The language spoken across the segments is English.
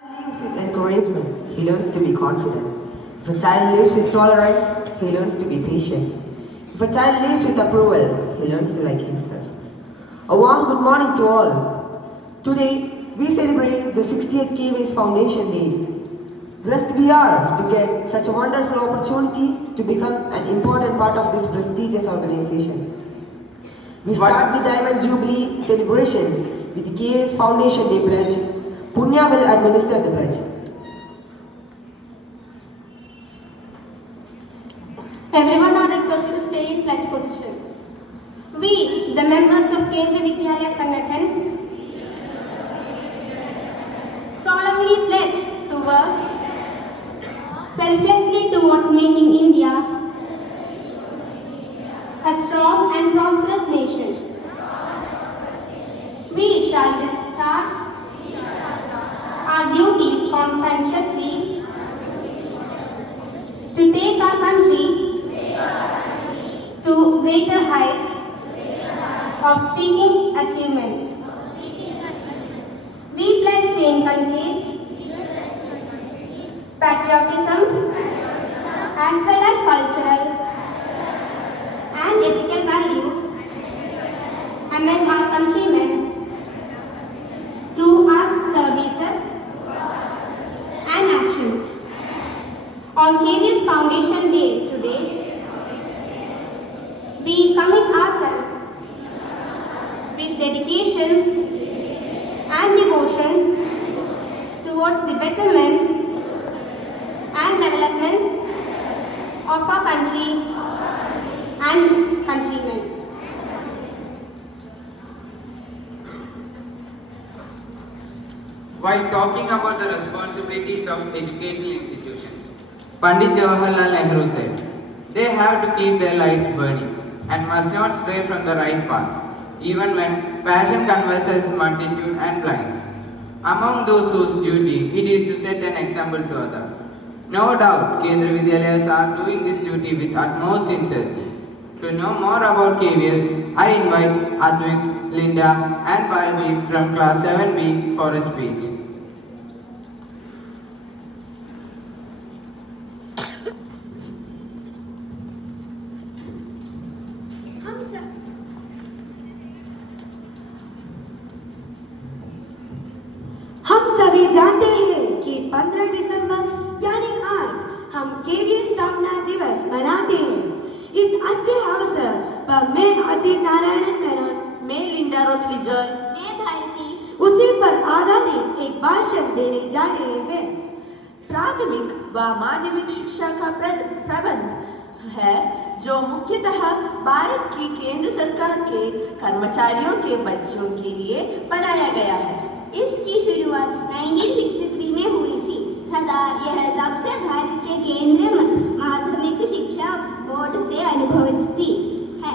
Lives with encouragement, he learns to be confident. If a child lives with tolerance, he learns to be patient. If a child lives with approval, he learns to like himself. A warm good morning to all. Today, we celebrate the 60th KVS Foundation Day. Blessed we are to get such a wonderful opportunity to become an important part of this prestigious organization. We start the Diamond Jubilee celebration with the KVS Foundation Day pledge. Punya will administer the pledge. Everyone are requested to stay in pledge position. We, the members of Kendriya Vidyalaya Sangathan, solemnly pledge to work selflessly towards making India a strong and prosperous nation. We shall discharge our duties conscientiously to take our country to greater heights of speaking achievements. We pledge to inculcate patriotism as well as cultural and ethical values among our countrymen through our services and actions. On KVS Foundation Day today, we commit ourselves with dedication and devotion towards the betterment and development of our country and countrymen. While talking about the responsibilities of educational institutions, Pandit Jawaharlal Nehru said, they have to keep their lights burning and must not stray from the right path, even when passion converses multitude and blinds. Among those whose duty it is to set an example to others. No doubt, Kendriya Vidyalayas are doing this duty with utmost sincerity. To know more about KVS, I invite Advik, Linda and Bharati from class 7B for a speech. हम सभी जानते हैं कि 15 दिसंबर यानी आज हम KVS स्थापना दिवस मनाते हैं। इस अच्छे अवसर पर मैं अदिति नारायण मेनन, मैं लिंडा रोसली जॉय, मैं भारती उसी पर आधारित एक भाषण देने जा रहे हैं। प्राथमिक व माध्यमिक शिक्षा का प्रबंध है जो मुख्यतः भारत की केंद्र सरकार के कर्मचारियों के बच्चों के लिए बनाया गया है। इसकी शुरुआत 1963 में हुई थी तथा यह तब से भारत के केंद्रीय माध्यमिक शिक्षा बोर्ड से अनुभवित है।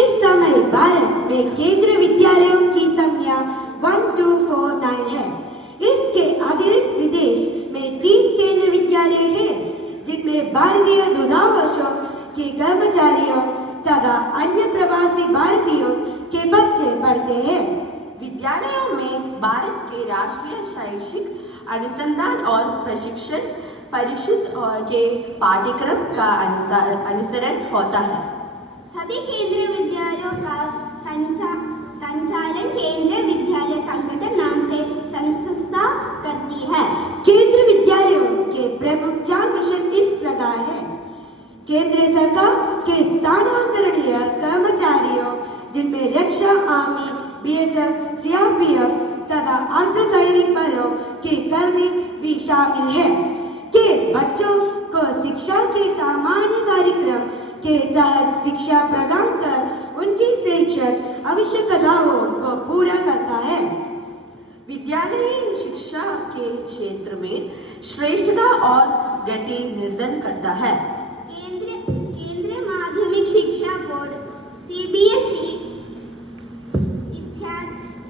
इस समय भारत में केंद्रीय विद्यालयों की संख्या 1249 है। इसके अतिरिक्त विदेश में 3 केंद्रीय विद्यालय हैं, जिनमें भारतीय दूतावासों के कर्मचारियों तथा अन्य प्रवासी भारतीयों के बच्चे पढ़ते हैं। विद्यालयों में भारत के राष्ट्रीय शैक्षिक अनुसंधान और प्रशिक्षण परिषद के पाठ्यक्रम का अनुसरण होता है। सभी केंद्रीय विद्यालयों का संचालन केंद्रीय विद्यालय संगठन नाम से संस्था करती है। केंद्रीय विद्यालयों के प्रमुख 4 मिशन इस प्रकार है। केंद्र सरकार के स्थानांतरणीय कर्मचारियों, जिनमें रक्षा, आर्मी, बीएसएफ, सीआरपीएफ तथा अर्धसैनिक बलों के कर्मी भी शामिल हैं, के बच्चों को शिक्षा के सामान्य कार्यक्रम के तहत शिक्षा प्रदान कर उनकी शैक्षिक आवश्यकताओं को पूरा करता है। विद्यालयीन शिक्षा के क्षेत्र में श्रेष्ठता और गति निर्धारण करता है। केंद्रीय माध्यमिक शिक्षा बोर्ड सीबीएसई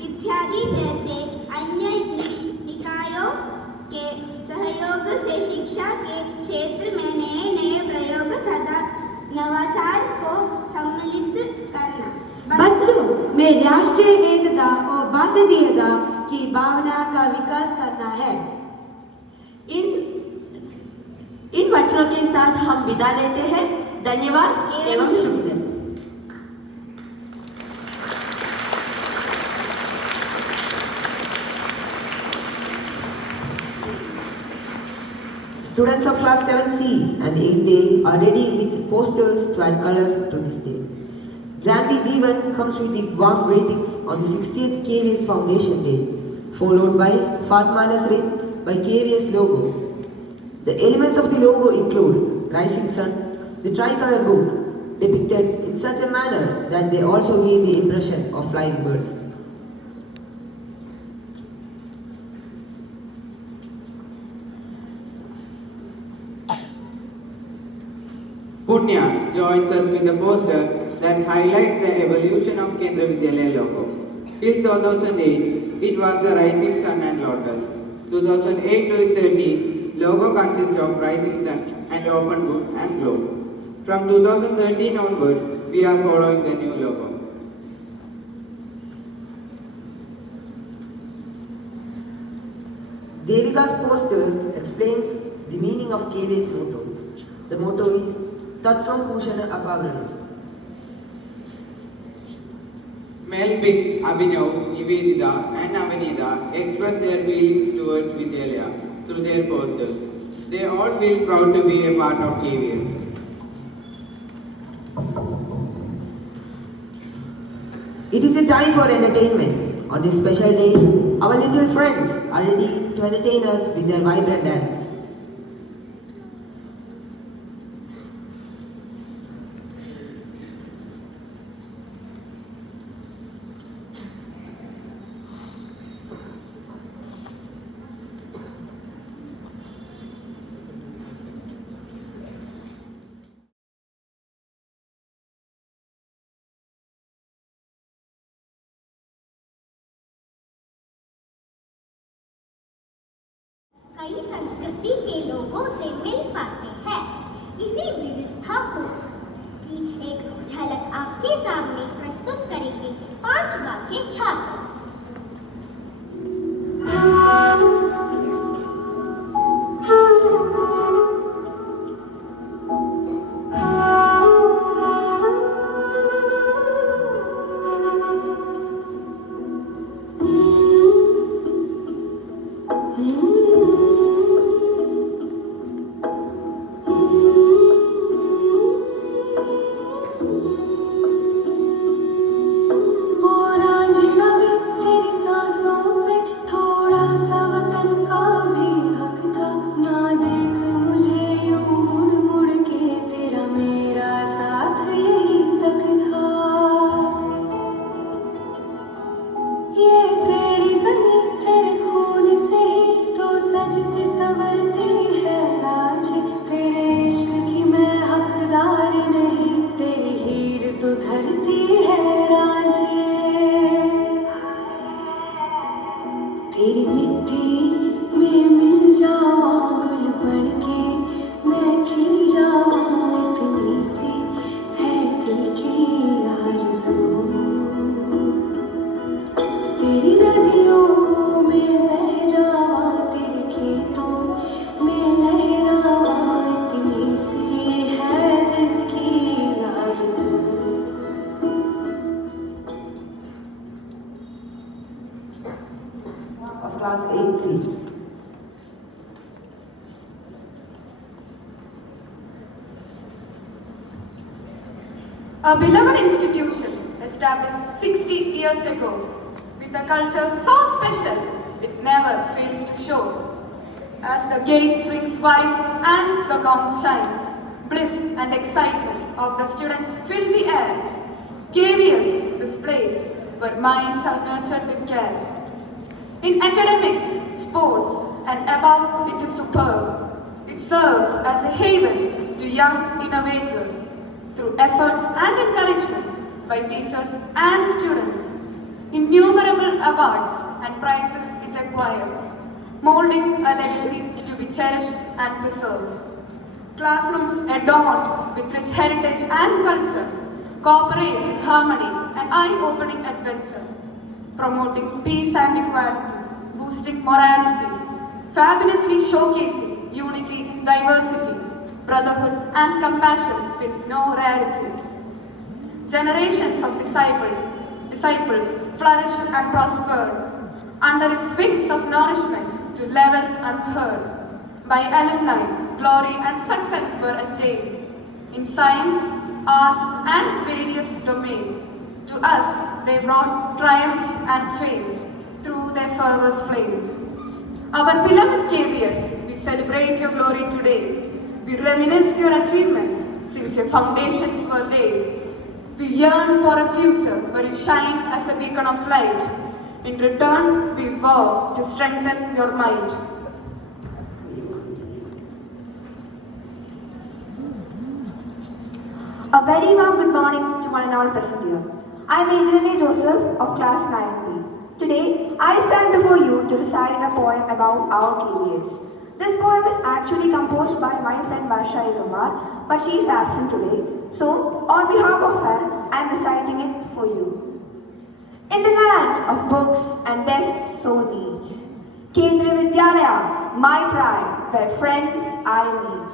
इत्यादि जैसे अन्य निकायों के सहयोग से शिक्षा के क्षेत्र में नए प्रयोग तथा नवाचार को सम्मिलित करना। बच्चों में राष्ट्रीय एकता और भारतीयता की भावना का विकास करना है। इन वचनों के साथ हम विदा लेते हैं। धन्यवाद एवं शुभ दिन। Students of class 7C and 8A are ready with posters to add color to this day. Janvi Jeevan comes with the warm greetings on the 60th KVS Foundation Day, followed by Fatma Nasrin by KVS logo. The elements of the logo include Rising Sun, the tricolor book, depicted in such a manner that they also give the impression of flying birds. Punya joins us with a poster that highlights the evolution of Kendra Vidyalaya logo. Till 2008, it was the Rising Sun and Lotus. 2008 to 13, logo consists of Rising Sun and Open Book and Globe. From 2013 onwards, we are following the new logo. Devika's poster explains the meaning of KV's motto. The motto is Tattvam Pushana Apavaranam. Melvin, Abhinav, Nivedita and Avanida express their feelings towards Vidyalaya through their posters. They all feel proud to be a part of KVS. It is a time for entertainment. On this special day, our little friends are ready to entertain us with their vibrant dance. कई संस्कृति के लोगों से मिल पाते हैं। इसी विविधता को की एक झलक आपके सामने प्रस्तुत करेंगे 5 बाकी छात्र। Class 8C. A beloved institution established 60 years ago with a culture so special it never fails to show. As the gate swings wide and the gong chimes, bliss and excitement of the students fill the air. KVS is place where minds are nurtured with care. In academics, sports, and above it is superb. It serves as a haven to young innovators through efforts and encouragement by teachers and students. Innumerable awards and prizes it acquires, molding a legacy to be cherished and preserved. Classrooms adorned with rich heritage and culture cooperate in harmony and eye-opening adventure, promoting peace and equality boosting morality, fabulously showcasing unity in diversity, brotherhood and compassion with no rarity. Generations of disciples flourished and prospered under its wings of nourishment to levels unheard. By alumni, glory and success were attained in science, art and various domains. To us, they brought triumph and fame through their fervor's flame. Our beloved KVS, we celebrate your glory today. We reminisce your achievements since your foundations were laid. We yearn for a future where you shine as a beacon of light. In return, we vow to strengthen your might. A very warm good morning to one and all present here. I am Angelina Joseph of class 9B. Today, I stand before you to recite a poem about our KVS. This poem is actually composed by my friend Varsha Kumar, but she is absent today. So, on behalf of her, I am reciting it for you. In the land of books and desks so neat, Kendriya Vidyalaya, my pride, where friends I meet.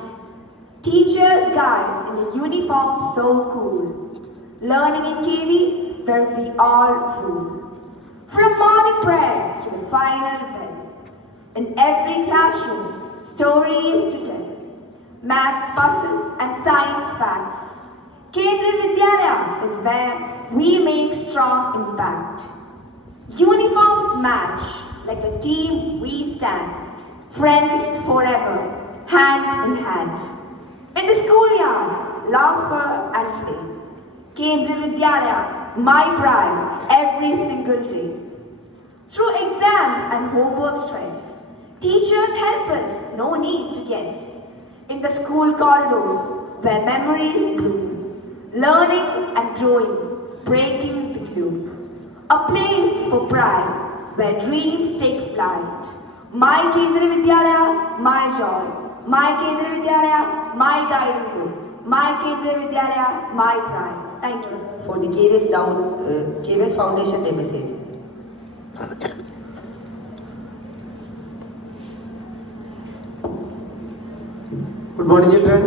Teachers guide in a uniform so cool, learning in KV where we all rule. From morning prayers to the final bell, in every classroom, stories to tell, maths puzzles and science facts. Kendriya Vidyalaya is where we make strong impact. Uniforms match, like a team we stand, friends forever, hand in hand. In the schoolyard, laughter and play. Kendriya Vidyalaya, my pride, every single day. Through exams and homework stress, teachers help us, no need to guess. In the school corridors, where memories bloom, learning and growing, breaking the gloom. A place for pride, where dreams take flight. My Kendriya Vidyalaya, my joy. My Kendriya Vidyalaya, my guiding book. My Kendriya Vidyalaya, my pride. Thank you. For the KVS Foundation Day message. Good morning, children.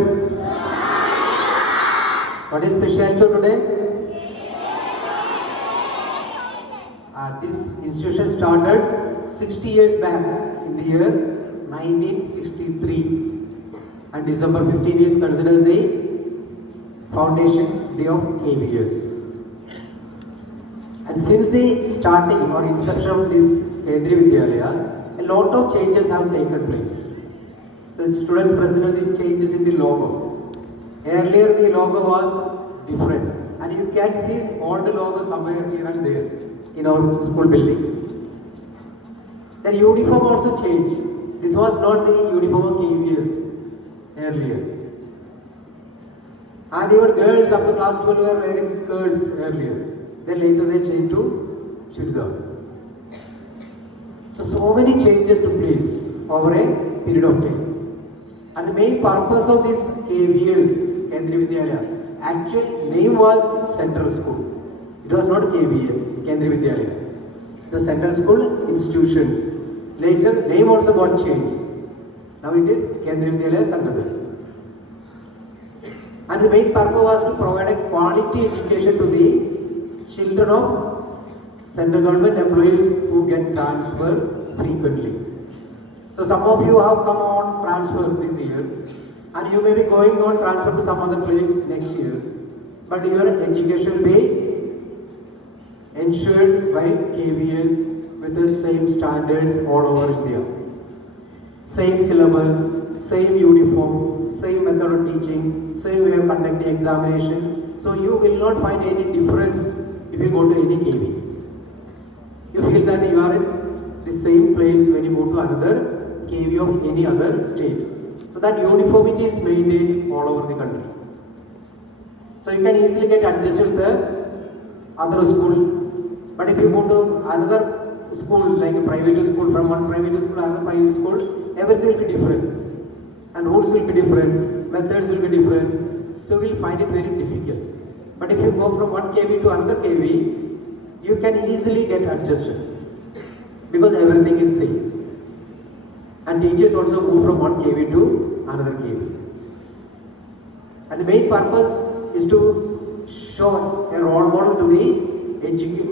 What is special for today? This institution started 60 years back in the year 1963, and December 15 is considered as the foundation day of KVS. And since the starting or inception of this Kendriya Vidyalaya, a lot of changes have taken place. So the students presented the changes in the logo. Earlier the logo was different, and you can see all the logos somewhere here and there in our school building. The uniform also changed. This was not the uniform of KVS earlier. And even girls up to class 12 were wearing skirts earlier. Then later they changed to churidar. So many changes took place over a period of time. And the main purpose of this KVS, Kendriya Vidyalaya, actual name was Central School. It was not KVA, Kendriya Vidyalaya. The Central School institutions. Later, name also got changed. Now it is Kendriya Vidyalaya Sangadhan. And the main purpose was to provide a quality education to the children of central government employees who get transfer frequently. So some of you have come on transfer this year, and you may be going on transfer to some other place next year. But your education will be ensured by KVS with the same standards all over India. Same syllabus, same uniform, same method of teaching, same way of conducting examination. So you will not find any difference if you go to any KV. You feel that you are in the same place when you go to another KV of any other state. So that uniformity is maintained all over the country. So you can easily get adjusted with the other school. But if you go to another school, like a private school, from one private school to another private school, everything will be different. And rules will be different, methods will be different. So we'll find it very difficult. But if you go from one KV to another KV, you can easily get adjusted. because everything is same. And teachers also move from one KV to another KV. And the main purpose is to show a role model to the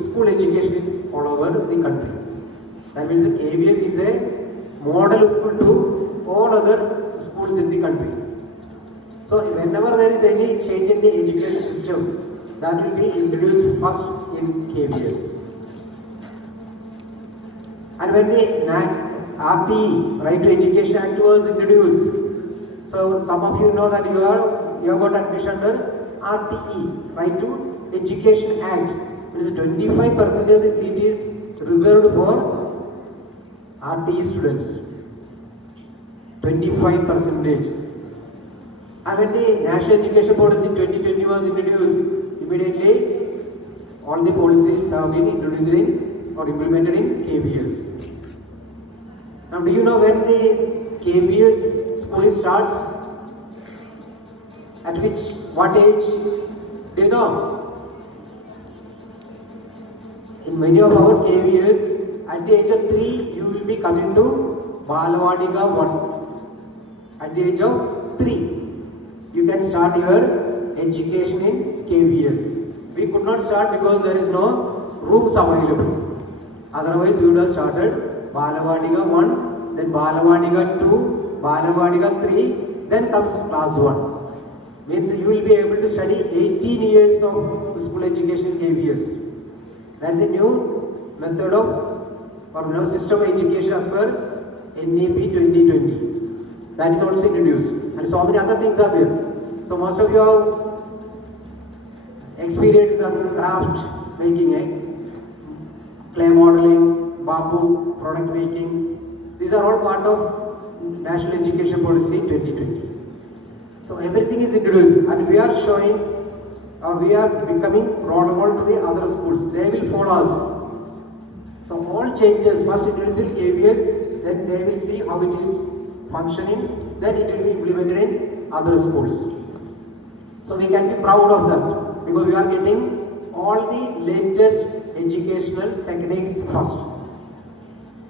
school education all over the country. That means the KVS is a model school to all other schools in the country. So whenever there is any change in the education system, that will be introduced first in KVS. And when the RTE, Right to Education Act, was introduced, so some of you know that you have got admission under RTE, Right to Education Act. It is 25% of the seat is reserved for RTE students. 25%. And when the National Education Policy 2020 was introduced, immediately all the policies have been introduced in or implemented in KVS. Now, do you know when the KVS school starts? At what age? Do you know? In many of our KVS, at the age of 3, you will be coming to Balavadika 1. At the age of 3, you can start your education in KVS. We could not start because there is no rooms available. Otherwise, we would have started Balavadika 1, then Balavadika 2, Balavadika 3, then comes class 1. Means you will be able to study 18 years of school education in KVS. That's a new method of system of education as per NEP 2020. That is also introduced. And so many other things are there. So most of you have experienced some craft making, clay modeling, bamboo product making. These are all part of National Education Policy 2020. So everything is introduced and we are showing or we are becoming role model to the other schools. They will follow us. So all changes first introduced in KVS, then they will see how it is functioning, then it will be implemented in other schools. So we can be proud of that because we are getting all the latest educational techniques first.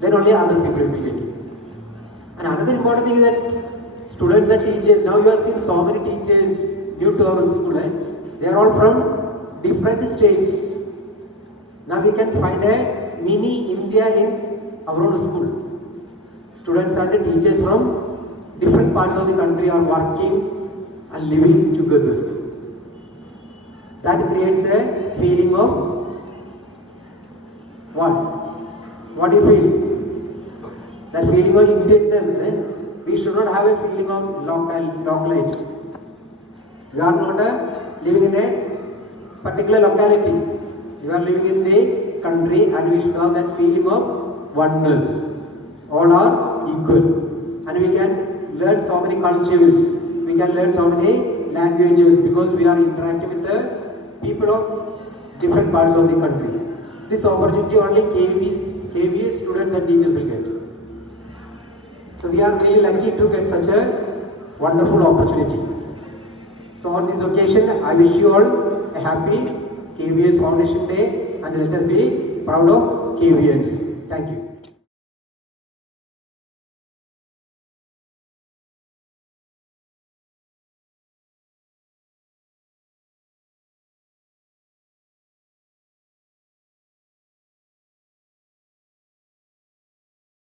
Then only other people will be getting. And another important thing is that students and teachers, now you are seeing so many teachers new to our school, they are all from different states. Now we can find a mini India in our own school. Students and the teachers from different parts of the country are working and living together. That creates a feeling of what? What do you feel? That feeling of Indianness. We should not have a feeling of locality. We are not living in a particular locality. We are living in the country and we should have that feeling of oneness. All are equal. And we can learn so many cultures. We can learn so many languages because we are interacting with the people of different parts of the country. This opportunity only KVS students and teachers will get. So we are really lucky to get such a wonderful opportunity. So on this occasion, I wish you all a happy KVS Foundation Day and let us be proud of KVS. Thank you.